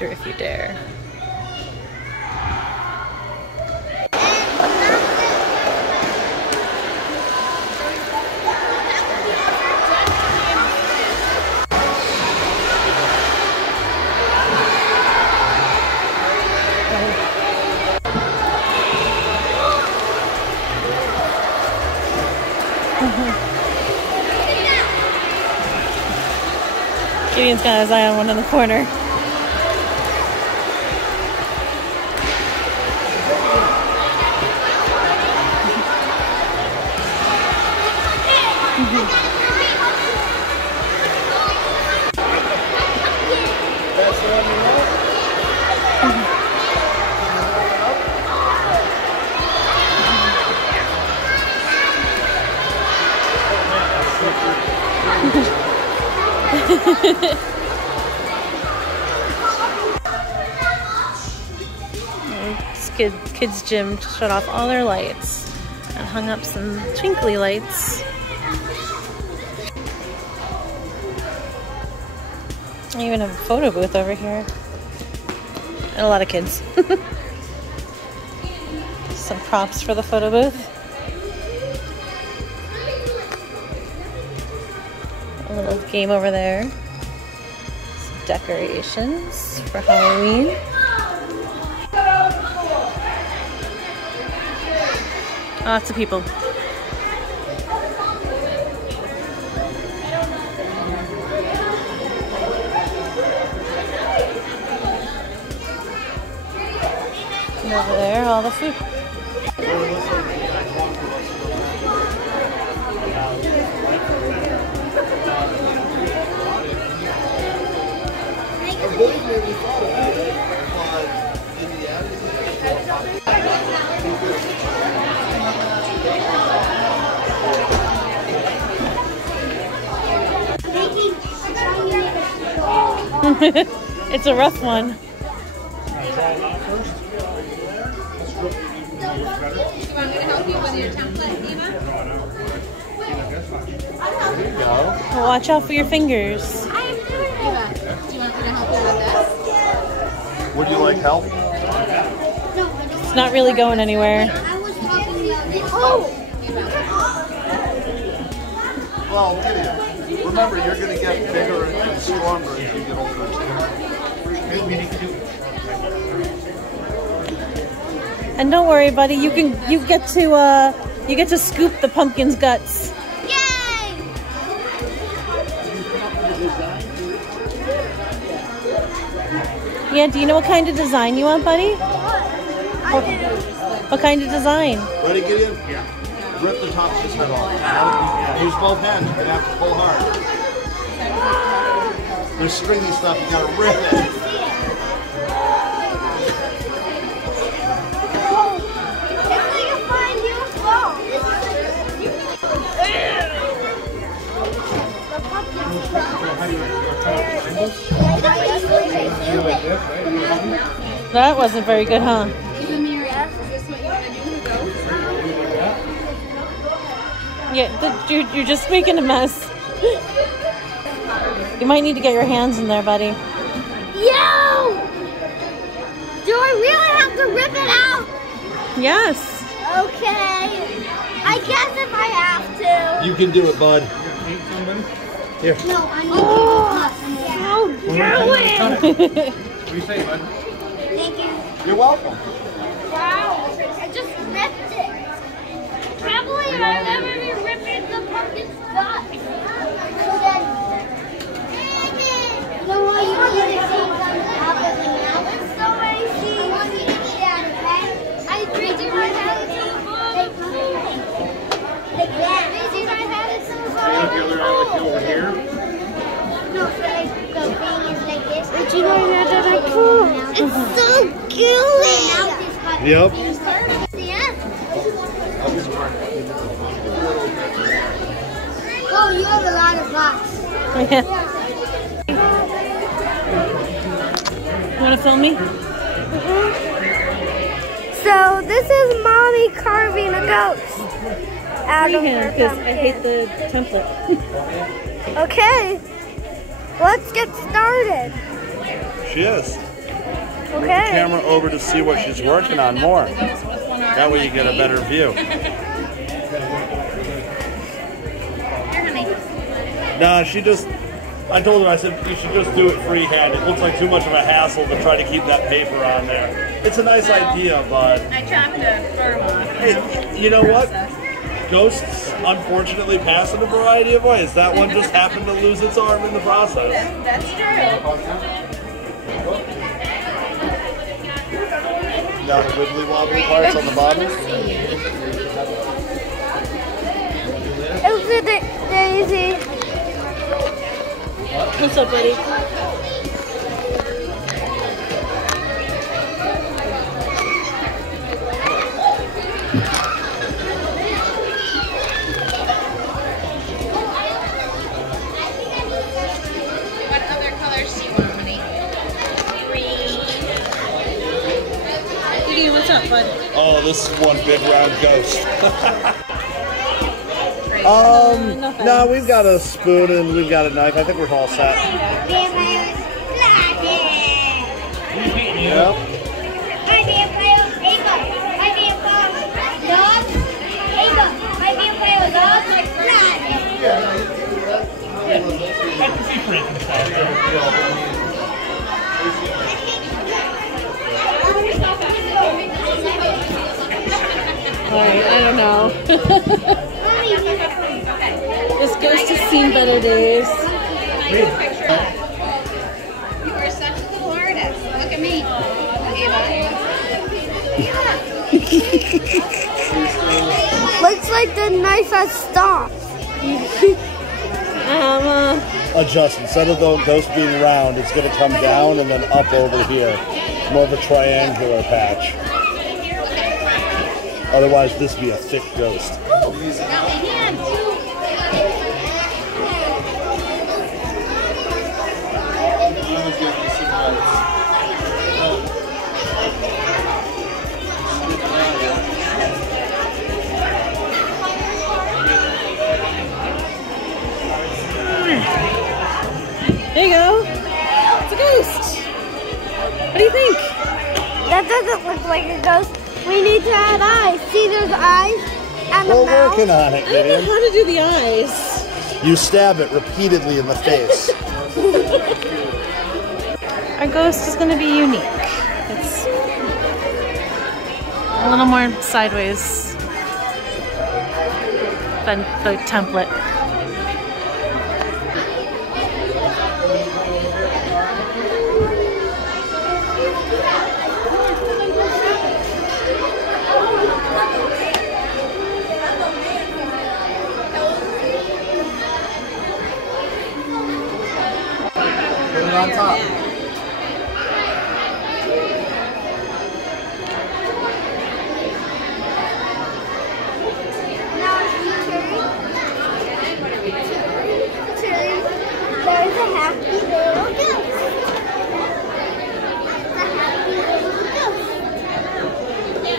enter if you dare. Gideon's got his eye on one in the corner. Kids' gym shut off all their lights and hung up some twinkly lights. I even have a photo booth over here. And a lot of kids. Some props for the photo booth. A little game over there. Some decorations for Halloween. Lots of people. And over there, all the food. It's a rough one. You want me to help you with your template, Eva? There you go. Well, watch out for your fingers. Eva, do you want me to help you with this? Would you like help? It's not really going anywhere. Well, Gideon, remember you're going to get bigger and stronger as you get older too. And don't worry, buddy. You get to scoop the pumpkin's guts. Yay! Yeah. Do you know what kind of design you want, buddy? What kind of design? Ready, Gideon? Yeah. Rip the top of his head off. Use both hands. You're going to have to pull hard. There's stringy stuff. You got to rip it. That wasn't very good, huh? Is this what you want to do? Yeah, you're just making a mess. You might need to get your hands in there, buddy. Yo! Do I really have to rip it out? Yes. Okay. I guess if I have to. You can do it, bud. Here. No, I need to do it. What do you say, bud? Thank you. You're welcome. Wow. I just ripped it. Can't believe I've never been ripping the pumpkin's gut. So what you want to see comes out of the mouth. It's so easy. I want you to eat out, okay? I raising my hand so hard. Like that. Raising my hand so hard. The other eye like over here. No, so like the thing is like this. Raising my hand and I pull. It's so gooey. Yep. The end. Oh, you have a lot of box. Yeah. You want to film me? So this is Mommy carving a ghost out of her Because I pumpkin. hate the template. Okay, let's get started. She is. Move the camera over to see what she's working on more. That way you get a better view. Nah, she just, I told her, I said, you should just do it freehand. It looks like too much of a hassle to try to keep that paper on there. It's a nice idea, but... I chopped the fur off. Hey, you know what? Ghosts, unfortunately, pass in a variety of ways. That one just happened to lose its arm in the process. That's true. Got the wibbly wobbly parts on the bottom. It's a daisy. What's up, buddy? What other colors do you want, honey? Green. Gideon, what's up, bud? Oh, this is one big round ghost. Nothing. No, we've got a spoon and we've got a knife. I think we're all set. Yep. Alright, I don't know. This ghost has seen better days. You are such a little artist. Look at me. Looks like the knife has stopped. Adjust. Instead of the ghost being round, it's going to come down and then up over here. More of a triangular patch. Otherwise, this would be a thick ghost. There you go. It's a ghost. What do you think? That doesn't look like a ghost. We need to add eyes. See, there's eyes and the We're mouth. working on it, I don't know Gideon. how to do the eyes. You stab it repeatedly in the face. Our ghost is going to be unique. It's a little more sideways than the template. Put it on top. Now, Cherry. There's a happy little